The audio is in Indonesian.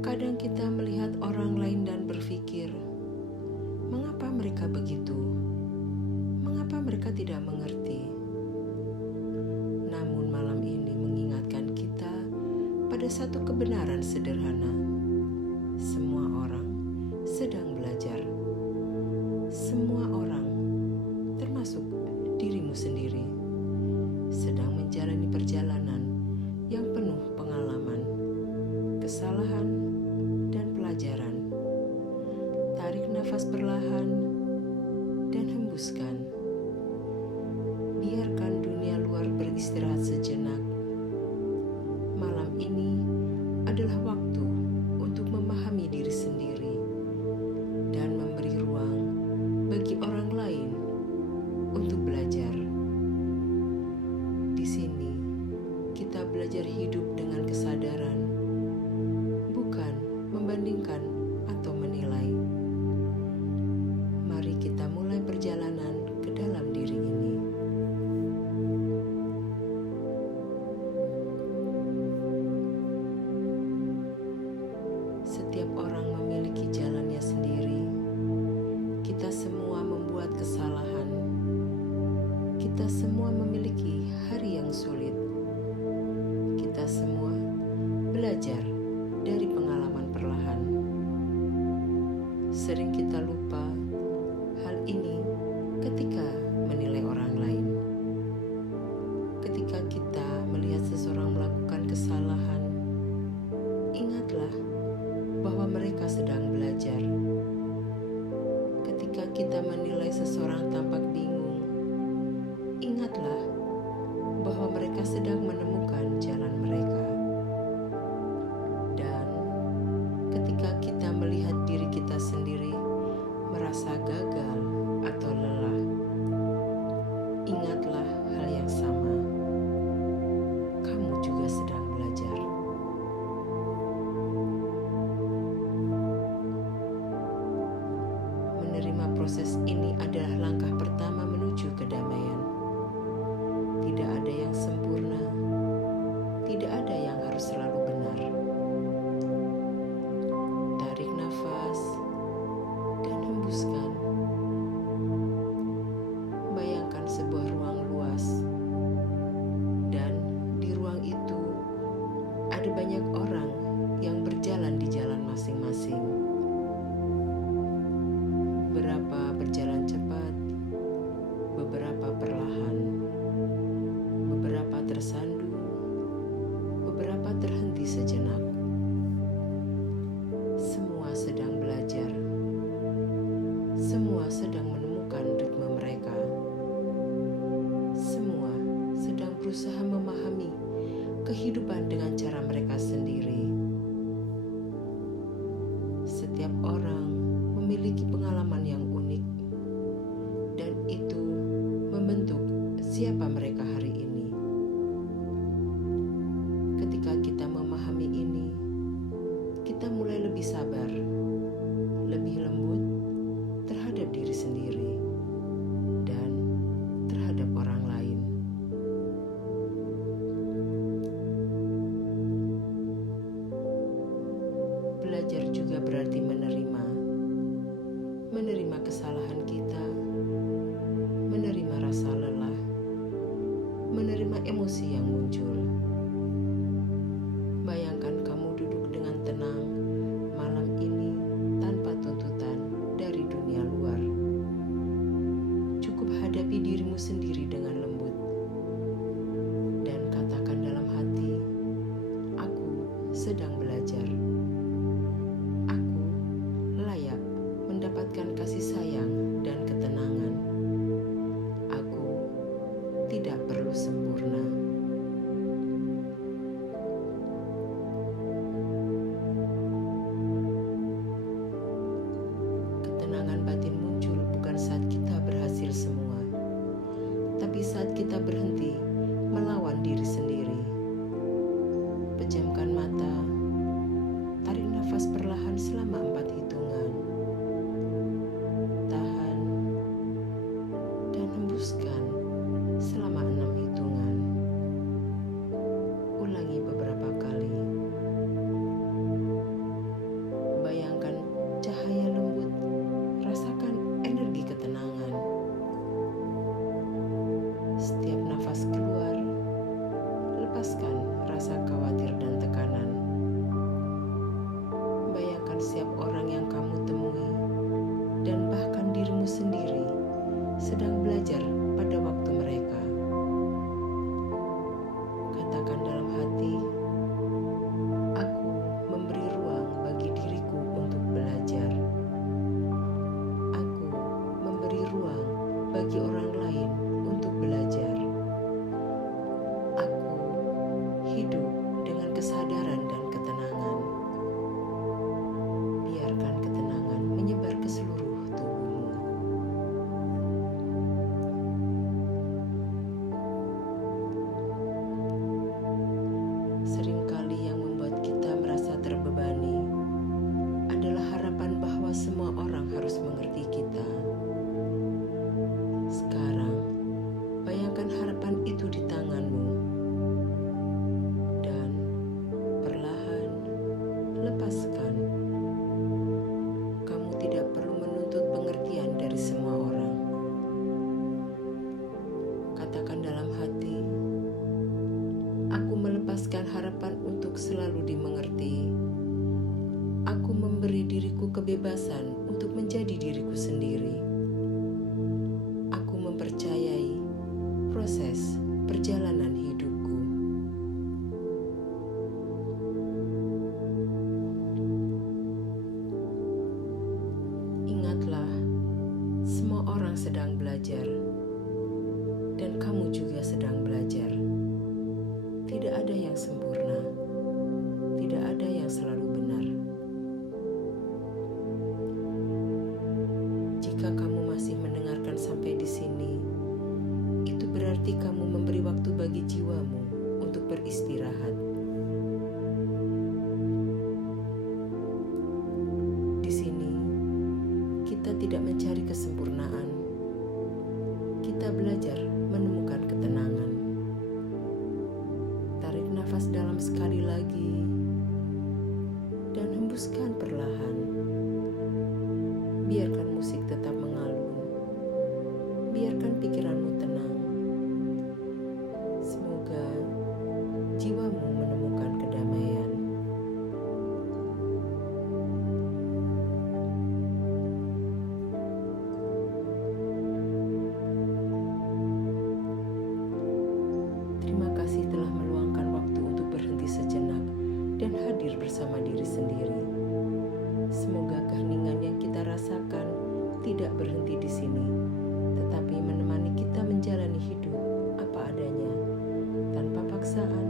Kadang kita melihat orang lain dan berpikir, mengapa mereka begitu? Mengapa mereka tidak mengerti? Namun malam ini mengingatkan kita pada satu kebenaran sederhana. Semua orang sedang belajar. Semua orang, termasuk dirimu sendiri, sedang menjalani perjalanan yang penuh pengalaman, kesalahan, dan pelajaran. Tarik nafas perlahan dan hembuskan. Biarkan dunia luar beristirahat sejenak. Malam ini adalah waktu untuk memahami diri sendiri dan memberi ruang bagi orang lain untuk belajar. Di sini kita belajar hidup dengan kesadaran, bukan membandingkan atau menilai. Mari kita mulai perjalanan ke dalam diri ini. Setiap orang memiliki jalannya sendiri. Kita semua membuat kesalahan. Kita semua memiliki hari yang sulit. Kita semua belajar dari pengalaman perlahan. Sering kita lupa hal ini ketika menilai orang lain. Ketika kita melihat seseorang melakukan kesalahan, ingatlah bahwa mereka sedang belajar. Ketika kita menilai seseorang tampak bingung, ingatlah bahwa mereka sedang menemukan jalan mereka. Dan ketika kita melihat diri kita sendiri merasa gagal atau lelah, ingatlah hal yang sama. Kamu juga sedang belajar. Menerima proses ini adalah langkah pertama menuju kedamaian. Tidak ada yang sempurna, tidak ada yang harus selalu benar. Tarik nafas dan hembuskan. Bayangkan sebuah ruang luas, dan di ruang itu ada banyak orang yang berjalan di jalan masing-masing. Beberapa berjalan cepat, beberapa perlahan, beberapa tersandu, beberapa terhenti sejenak. Semua sedang belajar. Semua sedang menemukan ritme mereka. Semua sedang berusaha memahami kehidupan dengan cara mereka sendiri. Setiap orang memiliki pengalaman yang unik, dan itu membentuk siapa mereka hari ini. Ketika kita memahami ini, kita mulai lebih sabar, lebih lembut terhadap diri sendiri dan terhadap orang lain. Belajar juga berarti menerima kesalahan kita, menerima rasa lelah, menerima emosi yang muncul. Bayangkan kamu duduk dengan tenang malam ini tanpa tuntutan dari dunia luar. Cukup hadapi dirimu sendiri dengan lembut dan katakan dalam hati, aku sedang belajar. Aku layak mendapatkan kasih sayang dan ketenangan. Aku tidak perlu sempurna. Ketenangan batin muncul bukan saat kita berhasil semua, tapi saat kita berhenti melawan diri sendiri. Pejamkan mata, tarik nafas perlahan selama 4 hitungan. Tahan dan hembuskan selama 6 hitungan. Ulangi beberapa kali. melepaskan. Kamu tidak perlu menuntut pengertian dari semua orang. Katakan dalam hati, aku melepaskan harapan untuk selalu dimengerti. Aku memberi diriku kebebasan untuk menjadi diriku sendiri. Aku mempercayai proses perjalanan hidupku. Ingatlah, semua orang sedang belajar, dan kamu juga sedang belajar. Tidak ada yang sempurna, tidak ada yang selalu benar. Jika kamu masih mendengarkan sampai di sini, itu berarti kamu memberi waktu bagi jiwamu untuk beristirahat. Di sini, kita tidak mencari kesempurnaan. Kita belajar menemukan ketenangan. Tarik nafas dalam sekali lagi dan hembuskan perlahan. Biarkan musik tetap mengalun. Biarkan pikiranmu tenang. Semoga jiwamu menemukan kedamaian. Terima kasih telah meluangkan waktu untuk berhenti sejenak dan hadir bersama diri sendiri. Semoga keheningan yang kita rasakan tidak berhenti di sini, tetapi menemani kita menjalani hidup apa adanya, tanpa paksaan